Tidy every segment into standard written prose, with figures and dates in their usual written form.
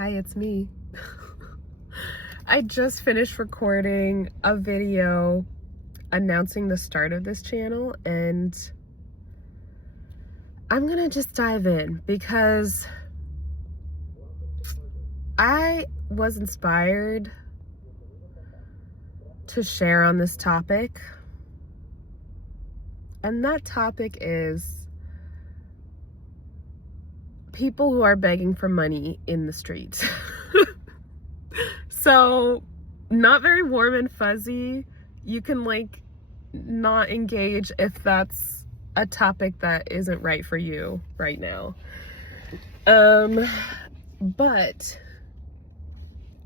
Hi, it's me. I just finished recording a video announcing the start of this channel, and I'm gonna just dive in because I was inspired to share on this topic, and that topic is people who are begging for money in the street. So, not very warm and fuzzy. You can not engage if that's a topic that isn't right for you right now. But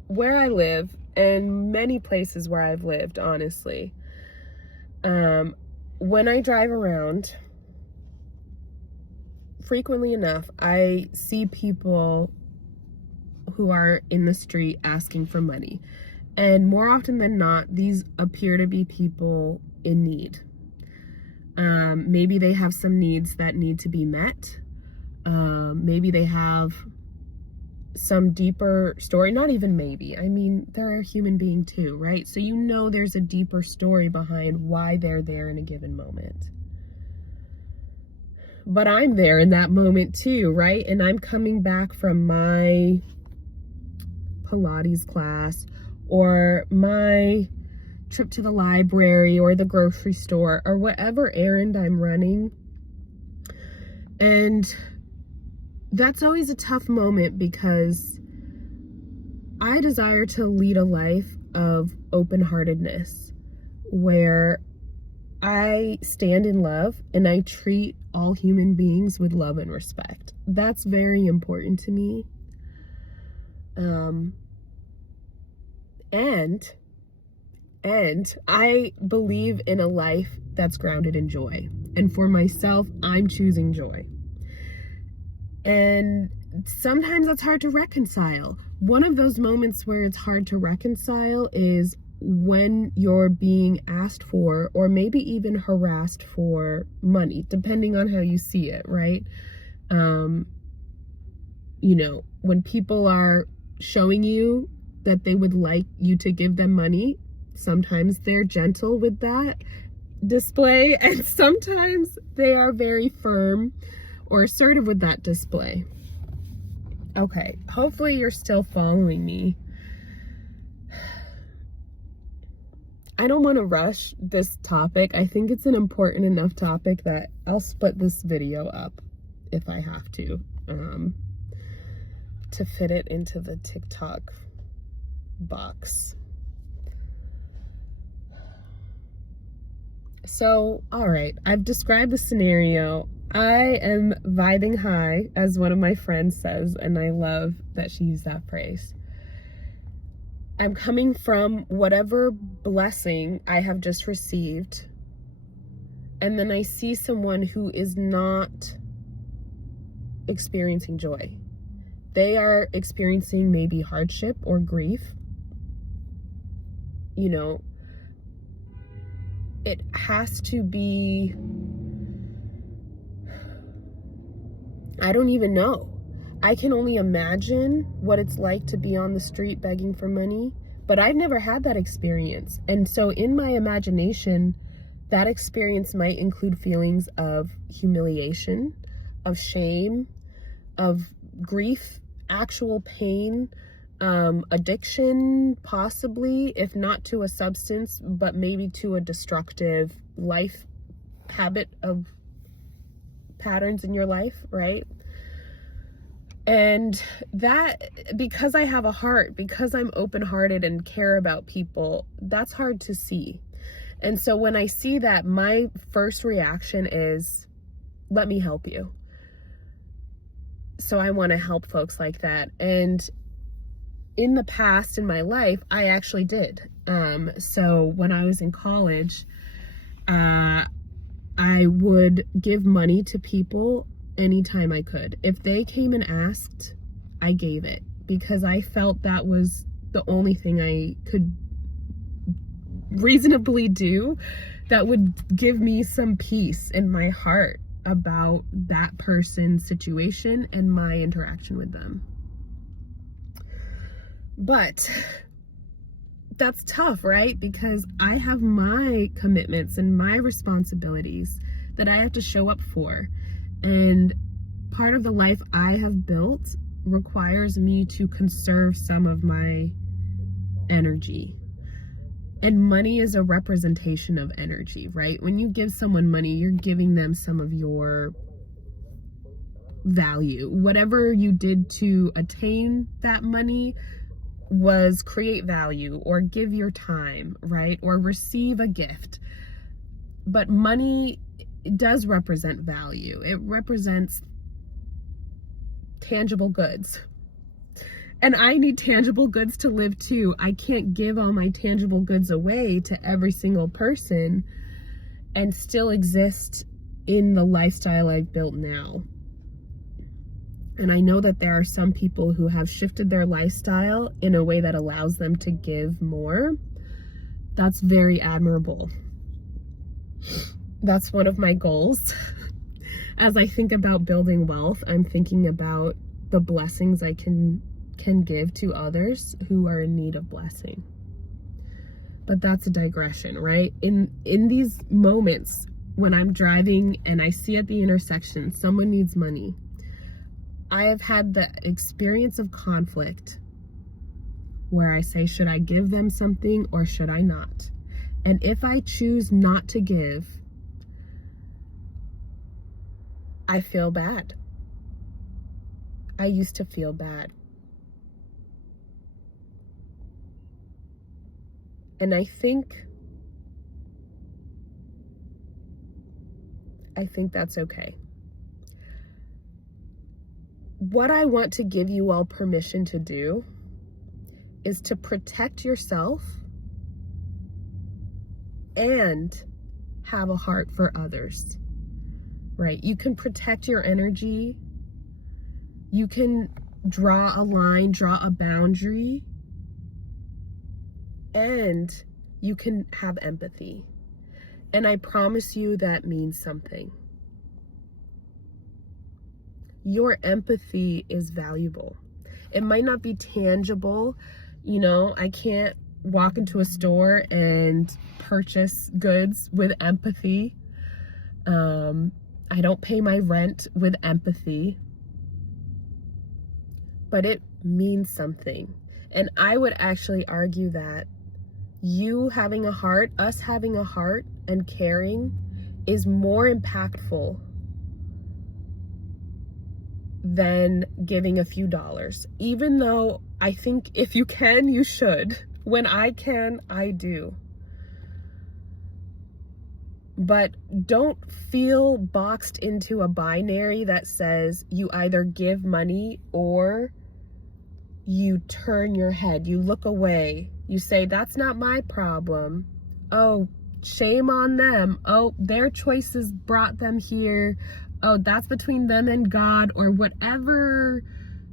where I live, and many places where I've lived, honestly, when I drive around, frequently enough, I see people who are in the street asking for money. And more often than not, these appear to be people in need. Maybe they have some needs that need to be met. Maybe they have some deeper story. Not even maybe. I mean, they're a human being too, right? So you know there's a deeper story behind why they're there in a given moment. But I'm there in that moment too, right? And I'm coming back from my Pilates class or my trip to the library or the grocery store or whatever errand I'm running. And that's always a tough moment because I desire to lead a life of open-heartedness where I stand in love and I treat all human beings with love and respect. That's very important to me. And I believe in a life that's grounded in joy. And for myself, I'm choosing joy. And sometimes that's hard to reconcile. One of those moments where it's hard to reconcile is when you're being asked for, or maybe even harassed for money, depending on how you see it, right? When people are showing you that they would like you to give them money, sometimes they're gentle with that display, and sometimes they are very firm or assertive with that display. Okay, hopefully you're still following me. I don't want to rush this topic. I think it's an important enough topic that I'll split this video up if I have to fit it into the TikTok box. So, all right, I've described the scenario. I am vibing high, as one of my friends says, and I love that she used that phrase. I'm coming from whatever blessing I have just received, and then I see someone who is not experiencing joy. They are experiencing maybe hardship or grief. It has to be, I don't even know. I can only imagine what it's like to be on the street begging for money, but I've never had that experience. And so in my imagination, that experience might include feelings of humiliation, of shame, of grief, actual pain, addiction, possibly, if not to a substance, but maybe to a destructive life habit of patterns in your life, right? And that, because I have a heart, because I'm open-hearted and care about people, that's hard to see. And so when I see that, my first reaction is, let me help you. So I want to help folks like that. And in the past, in my life, I actually did. So when I was in college, I would give money to people anytime I could. If they came and asked, I gave it because I felt that was the only thing I could reasonably do that would give me some peace in my heart about that person's situation and my interaction with them. But that's tough, right? Because I have my commitments and my responsibilities that I have to show up for. And part of the life I have built requires me to conserve some of my energy. And money is a representation of energy, right? When you give someone money, you're giving them some of your value. Whatever you did to attain that money was create value or give your time, right? Or receive a gift. But money does represent value. It represents tangible goods. And I need tangible goods to live too. I can't give all my tangible goods away to every single person and still exist in the lifestyle I've built now. And I know that there are some people who have shifted their lifestyle in a way that allows them to give more. That's very admirable. That's one of my goals. As I think about building wealth, I'm thinking about the blessings I can give to others who are in need of blessing. But that's a digression, right? In these moments when I'm driving and I see at the intersection someone needs money, I have had the experience of conflict where I say, should I give them something or should I not? And if I choose not to give, I feel bad. I used to feel bad. And I think that's okay. What I want to give you all permission to do is to protect yourself and have a heart for others, right? You can protect your energy. You can draw a line, draw a boundary, and you can have empathy. And I promise you that means something. Your empathy is valuable. It might not be tangible. You know, I can't walk into a store and purchase goods with empathy. I don't pay my rent with empathy. But it means something. And I would actually argue that you having a heart, us having a heart and caring is more impactful than giving a few dollars. Even though I think if you can, you should. When I can, I do. But don't feel boxed into a binary that says you either give money or you turn your head, you look away, you say, that's not my problem. Oh, shame on them. Oh, their choices brought them here. Oh, that's between them and God, or whatever,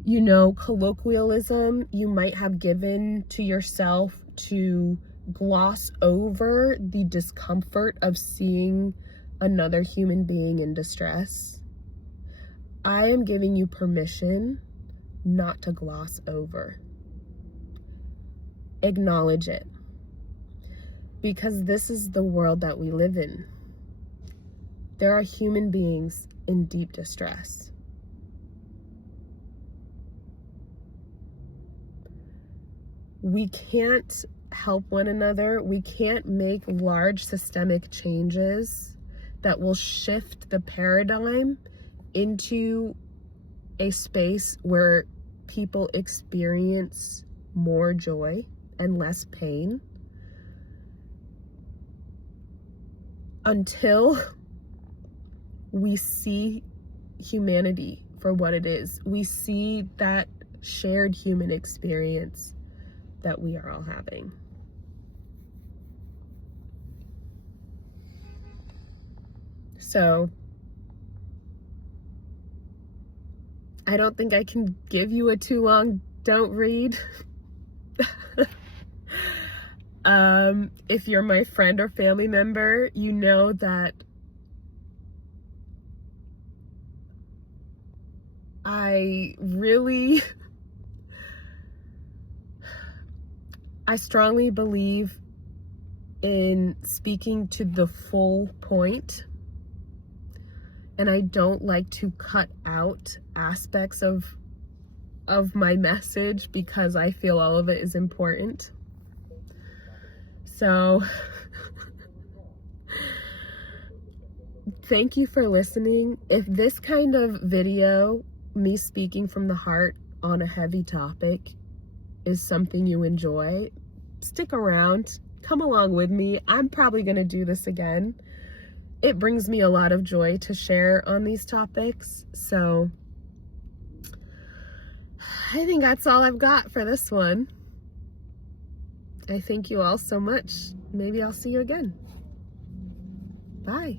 you know, colloquialism you might have given to yourself to gloss over the discomfort of seeing another human being in distress. I am giving you permission not to gloss over. Acknowledge it. Because this is the world that we live in. There are human beings in deep distress. We can't help one another. We can't make large systemic changes that will shift the paradigm into a space where people experience more joy and less pain until we see humanity for what it is. We see that shared human experience that we are all having. So I don't think I can give you a too long don't read. If you're my friend or family member, you know that I really I strongly believe in speaking to the full point, and I don't like to cut out aspects of my message because I feel all of it is important. So thank you for listening. If this kind of video, me speaking from the heart on a heavy topic, is something you enjoy, stick around, come along with me. I'm probably going to do this again. It brings me a lot of joy to share on these topics. So I think that's all I've got for this one. I thank you all so much. Maybe I'll see you again. Bye.